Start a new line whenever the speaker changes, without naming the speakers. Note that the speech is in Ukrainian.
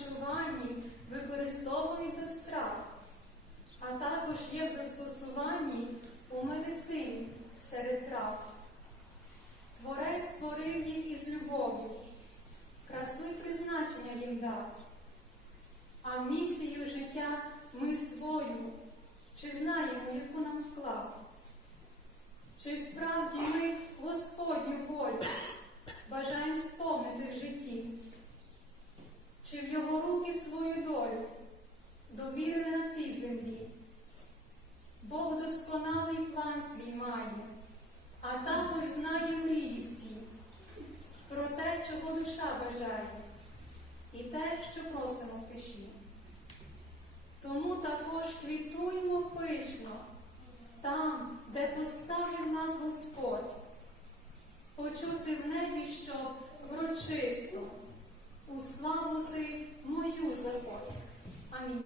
харчуванні використовують до страв, а також є в застосуванні у медицині серед трав. Творець створив їх із любов'ю, красу й призначення їм дав. А місію життя ми свою, чи знаємо, яку Руки свою долю довірили на цій землі? Бог досконалий план свій має, а також знає мрії всі про те, чого душа бажає, і те, що просимо в тиші. Тому також квітуємо пишно там, де поставив нас Господь, I mean,